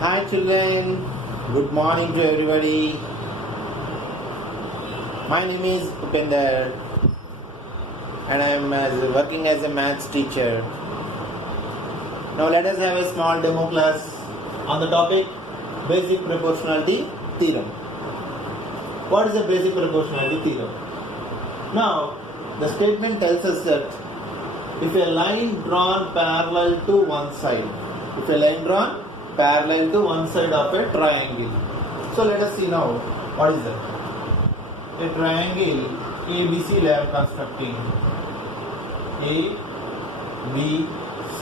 Hi children, good morning to everybody. My name is Upender and I am working as a maths teacher. Now let us have a small demo class on the topic basic proportionality theorem. What is the basic proportionality theorem? Now the statement tells us that if a line drawn parallel to one side, of a triangle. So let us see now what is that. A triangle ABC I am constructing. ABC.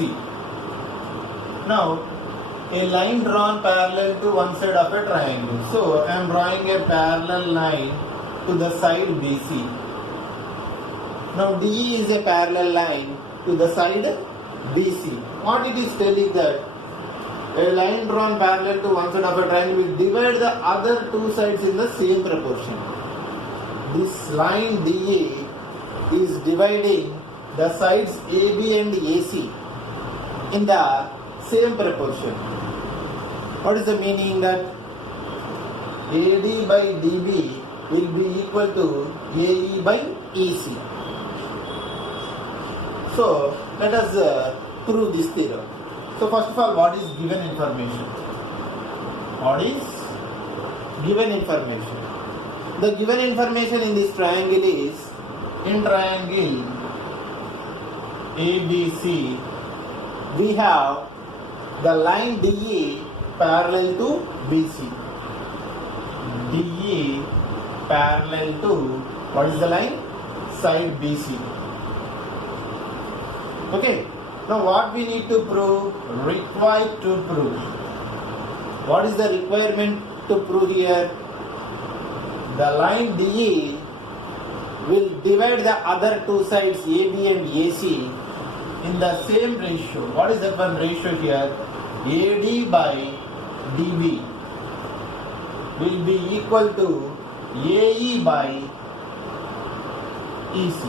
Now a line drawn parallel to one side of a triangle. So I am drawing a parallel line to the side BC. Now DE is a parallel line to the side BC. What it is telling that a line drawn parallel to one side of a triangle will divide the other two sides in the same proportion. This line DA is dividing the sides AB and AC in the same proportion. What is the meaning that AD by DB will be equal to AE by EC? So let us prove this theorem. So first of all, what is given information? The given information in this triangle is, in triangle ABC, we have the line DE parallel to BC. DE parallel to, what is the line? Side BC. Okay. Now what we need to prove? Required to prove. What is the requirement to prove here? The line DE will divide the other two sides AB and AC in the same ratio. What is that one ratio here? AD by DB will be equal to AE by EC.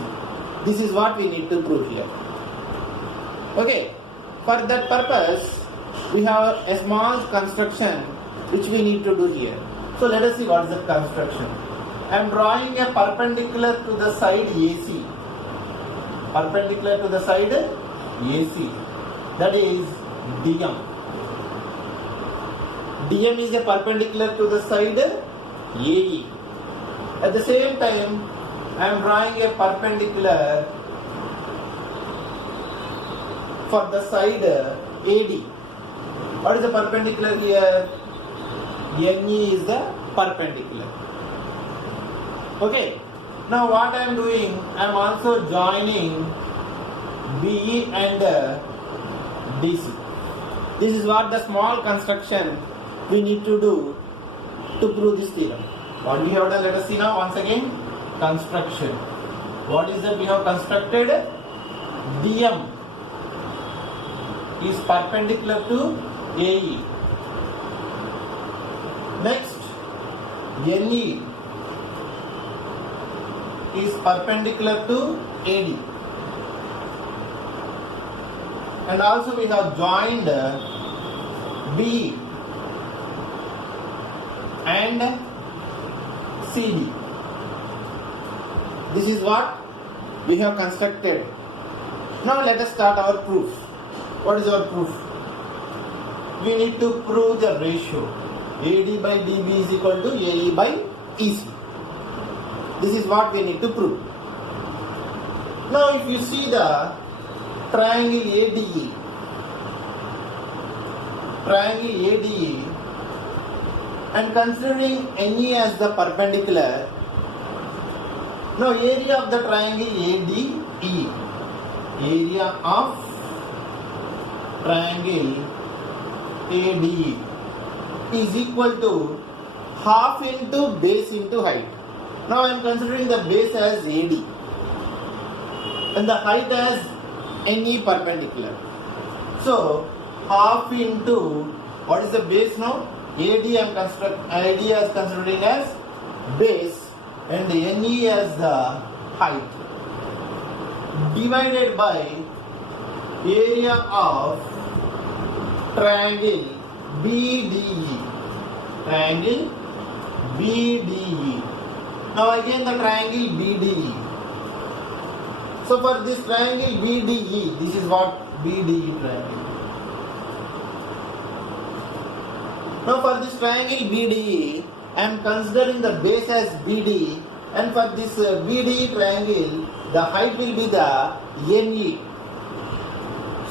This is what we need to prove here. Okay, for that purpose, we have a small construction which we need to do here. So let us see what is the construction. I am drawing a perpendicular to the side AC. Perpendicular to the side AC. That is DM. DM is a perpendicular to the side AE. At the same time, I am drawing a perpendicular for the side AD. What is the perpendicular here? NE is the perpendicular. Okay. Now what I am doing, I am also joining BE and DC. This is what the small construction we need to do to prove this theorem. What we have done, let us see now once again. Construction. What is that we have constructed? DM is perpendicular to AE. Next, NE is perpendicular to AD. And also we have joined B and CD. This is what we have constructed. Now let us start our proof. What is our proof? We need to prove the ratio. AD by DB is equal to AE by EC. This is what we need to prove. Now if you see the triangle ADE, and considering NE as the perpendicular, now area of the triangle ADE, area of triangle ADE is equal to half into base into height. Now I am considering the base as AD and the height as NE perpendicular. So half into, what is the base now? AD I am considering as base and NE as the height, divided by area of triangle BDE. Triangle BDE. Now again the triangle BDE. So for this triangle BDE, this is what BDE triangle. Now for this triangle BDE, I am considering the base as BD, and for this BDE triangle, the height will be the NE.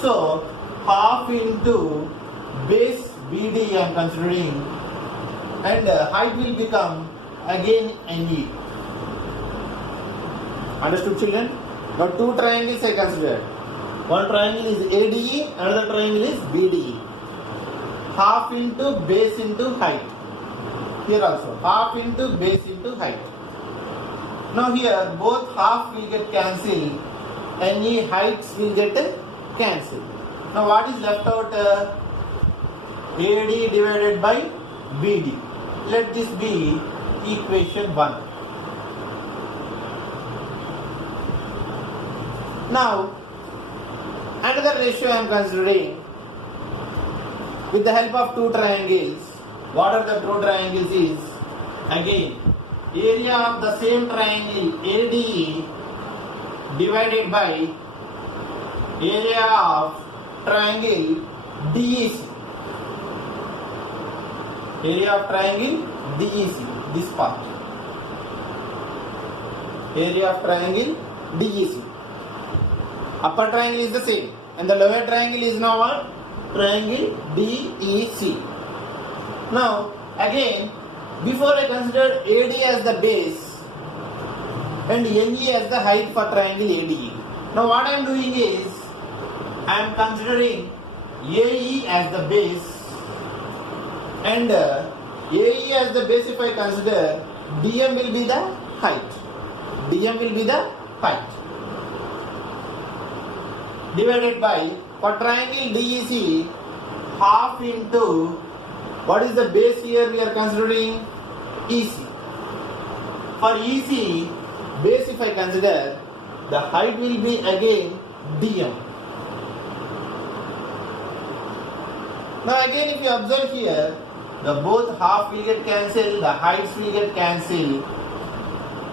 So half into base BD I am considering, and height will become again NE. Understood, children? Now two triangles I considered. One triangle is ADE, another triangle is BDE. Half into base into height. Here also half into base into height. Now here both half will get cancelled, any heights will get cancelled. Now what is left out? AD divided by BD. Let this be equation 1. Now another ratio I am considering with the help of two triangles. What are the two triangles is, again, area of the same triangle ADE divided by area of triangle DEC. Area of triangle DEC, this part. Area of triangle DEC. Upper triangle is the same, and the lower triangle is now what? Triangle DEC. Now again, before I considered AD as the base and NE as the height for triangle ADE. Now what I am doing is, I am considering AE as the base, and AE as the base if I consider, DM will be the height. DM will be the height. Divided by, for triangle DEC, half into, what is the base here we are considering? EC. For EC, base if I consider, the height will be again DM. Now again if you observe here, the both half will get cancelled, the heights will get cancelled.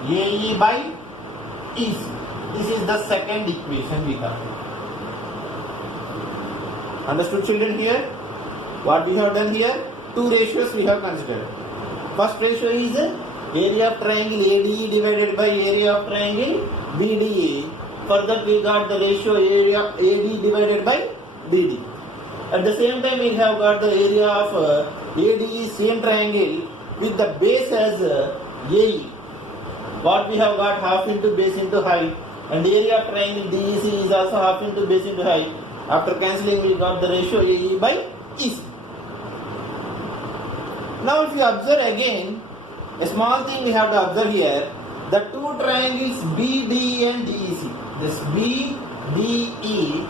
AE by EC. This is the second equation we have. Understood, children? Here what we have done here, two ratios we have considered. First ratio is area of triangle ADE divided by area of triangle BDE. For that we got the ratio area of AD divided by BD. At the same time we have got the area of ADE same triangle with the base as AE. What we have got, half into base into height, and area of triangle DEC is also half into base into height. After cancelling we got the ratio AE by EC. Now if you observe again, a small thing we have to observe here, the two triangles BDE and DEC. This BDE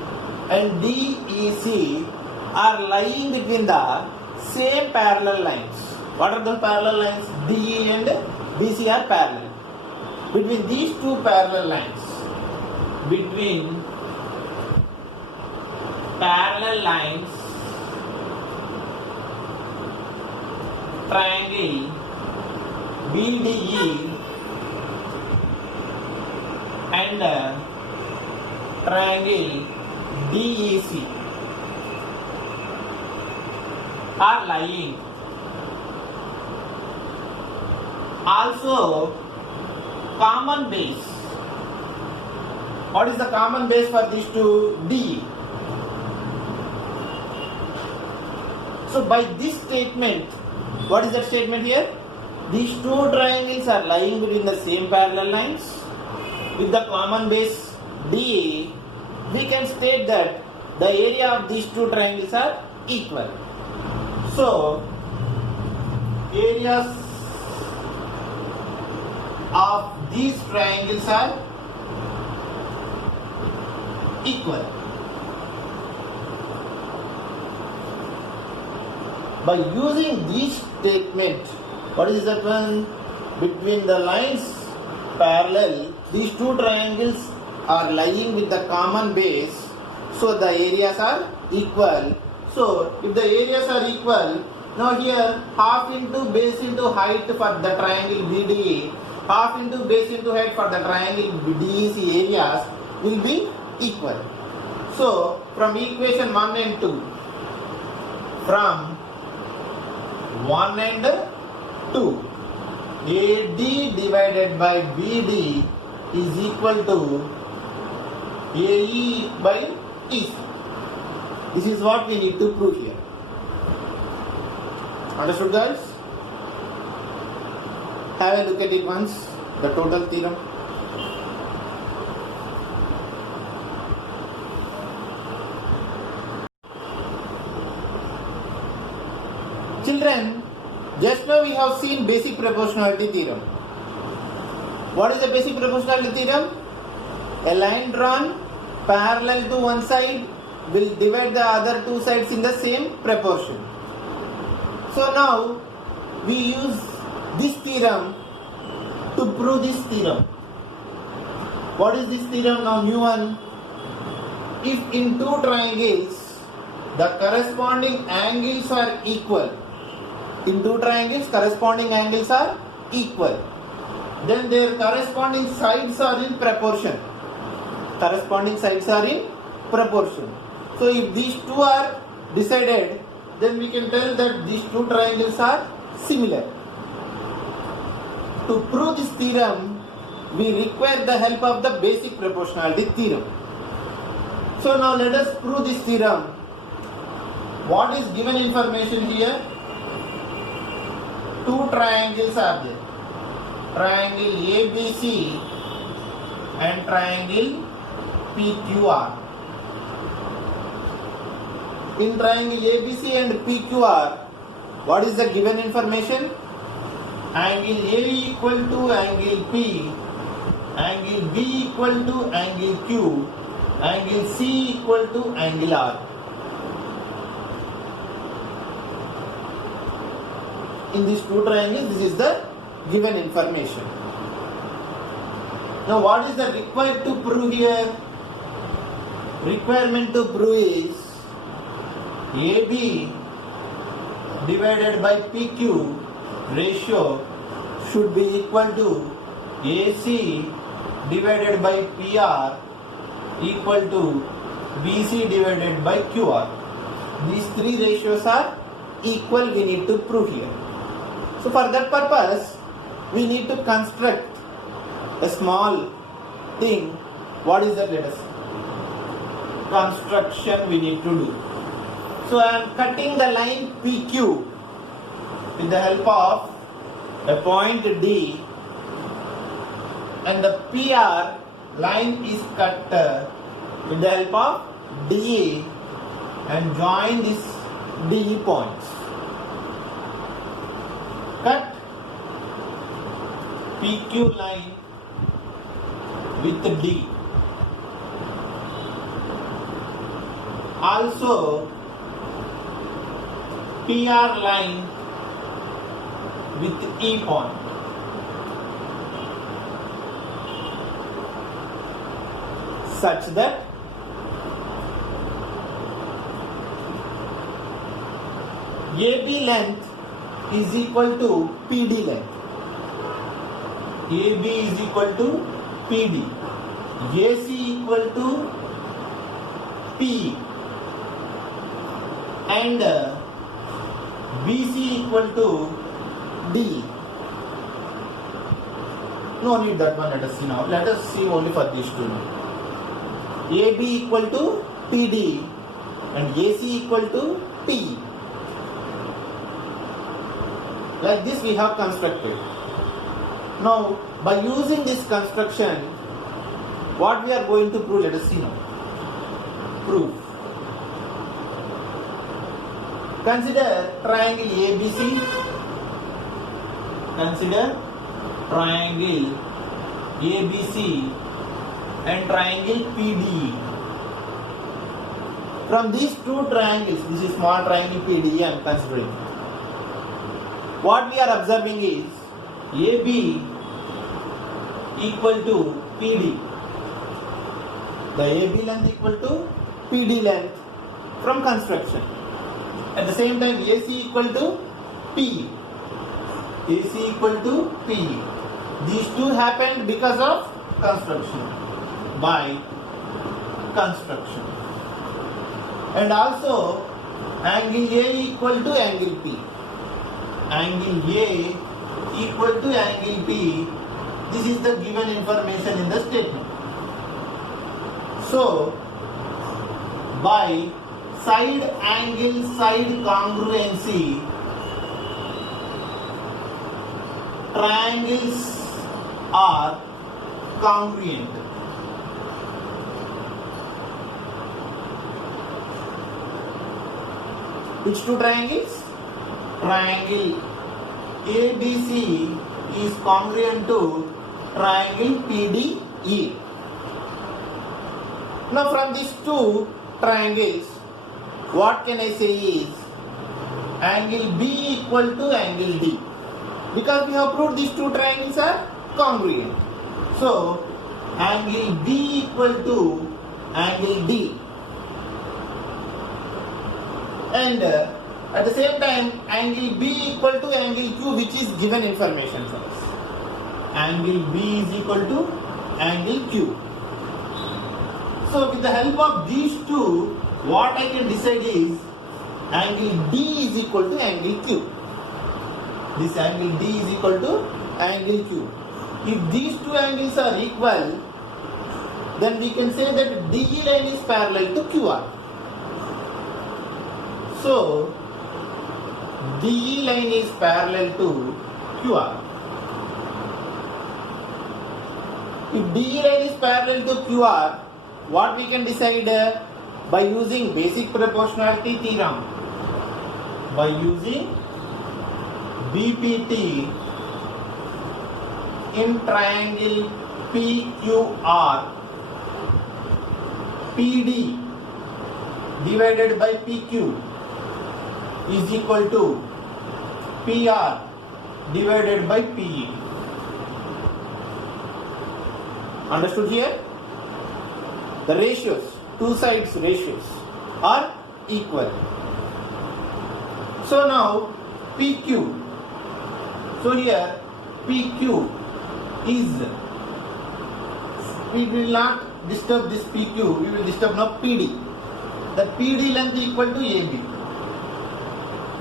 and DEC are lying between the same parallel lines. What are the parallel lines? DE and BC are parallel. Between these two parallel lines, between parallel lines, triangle BDE and triangle DEC are lying. Also, common base. What is the common base for these two? D. So by this statement, what is that statement here? These two triangles are lying between the same parallel lines with the common base DA. We can state that the area of these two triangles are equal. So areas of these triangles are equal. By using this statement, what is that one? Between the lines parallel, these two triangles are lying with the common base, so the areas are equal. So if the areas are equal, now here half into base into height for the triangle BDE, half into base into height for the triangle DEC areas will be equal. So from equation 1 and 2, from 1 and 2, AD divided by BD is equal to AE by EC. This is what we need to prove here. Understood, guys? Have a look at it once, the total theorem. Children, just now we have seen basic proportionality theorem. What is the basic proportionality theorem? A line drawn parallel to one side will divide the other two sides in the same proportion. So now we use this theorem to prove this theorem. What is this theorem now? New one. If in two triangles the corresponding angles are equal, in two triangles corresponding angles are equal, then their corresponding sides are in proportion. Corresponding sides are in proportion. So if these two are decided, then we can tell that these two triangles are similar. To prove this theorem, we require the help of the basic proportionality theorem. So now let us prove this theorem. What is given information here? Two triangles are there. Triangle ABC and triangle PQR. In triangle ABC and PQR, what is the given information? Angle A equal to angle P, angle B equal to angle Q, angle C equal to angle R. In these two triangles, this is the given information. Now what is the required to prove here? Requirement to prove is AB divided by PQ ratio should be equal to AC divided by PR equal to BC divided by QR. These three ratios are equal, we need to prove here. So for that purpose, we need to construct a small thing. What is that? Let us see. Construction we need to do. So I am cutting the line PQ with the help of a point D, and the PR line is cut with the help of DE and join these DE points. Cut PQ line with D. Also PR line with E point. Such that AB length is equal to PD length. AB is equal to PD. AC equal to P. And BC equal to D. No need that one, let us see now. Let us see only for these two now. AB equal to PD and AC equal to P. Like this we have constructed. Now by using this construction, what we are going to prove, let us see now. Proof. Consider triangle ABC. Consider triangle ABC and triangle PDE. From these two triangles, this is small triangle PDE I am considering. What we are observing is AB equal to PD. The AB length equal to PD length from construction. At the same time, AC equal to P. AC equal to P. These two happened because of construction. By construction. And also, angle A equal to angle P. Angle A equal to angle P. This is the given information in the statement. So, by side angle side congruency, triangles are congruent. Which two triangles? Triangle ABC is congruent to triangle PDE. Now from these two triangles, what can I say is angle B equal to angle D, because we have proved these two triangles are congruent. So angle B equal to angle D, and at the same time angle B equal to angle Q, which is given information for us. Angle B is equal to angle Q. So with the help of these two, what I can decide is angle D is equal to angle Q. This angle D is equal to angle Q. If these two angles are equal, then we can say that DE line is parallel to QR. So DE line is parallel to QR. If DE line is parallel to QR, what we can decide by using basic proportionality theorem, by using BPT in triangle PQR, PD divided by PQ is equal to PR divided by PE. Understood here? The ratios, two sides ratios are equal. So now PQ. So here PQ is, we will not disturb this PQ, we will disturb now PD. The PD length equal to AB.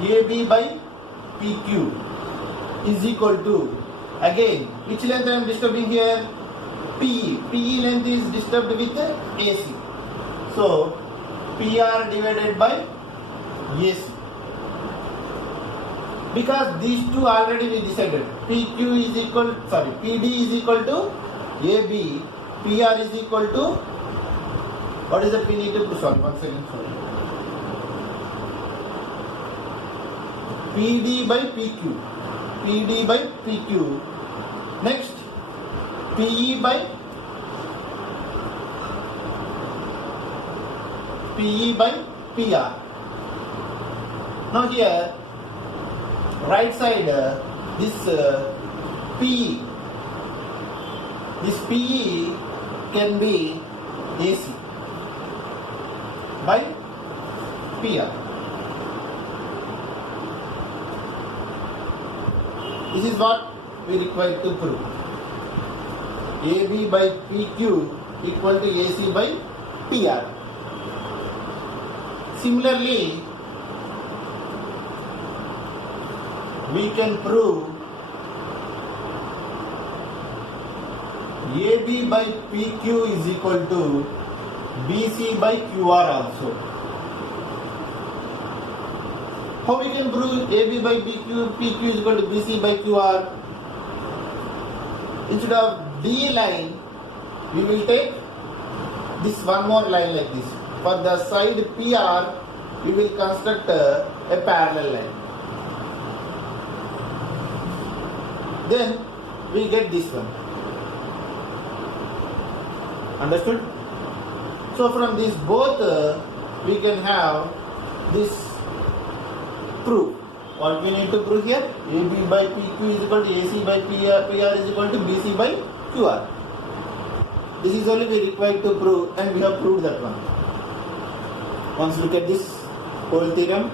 AB by PQ is equal to, again, which length I am disturbing here? PE. PE length is disturbed with AC. So PR divided by AC. Because these two already we decided. PQ is equal, PD is equal to AB. PR is equal to, what is that we need to, one second. PD by PQ. PD by PQ. Next, PE by PR. Now here, right side, this PE, this PE can be AC by PR. This is what we require to prove. AB by PQ equal to AC by PR. Similarly, we can prove AB by PQ is equal to BC by QR also. How we can prove AB by PQ is equal to BC by QR? Instead of D line, we will take this one more line like this. For the side PR, we will construct a parallel line. Then we get this one. Understood? So from these both, we can have this proof. What we need to prove here? AB by PQ is equal to AC by PR is equal to BC by QR. This is only we required to prove, and we have proved that one. Once look at this whole theorem.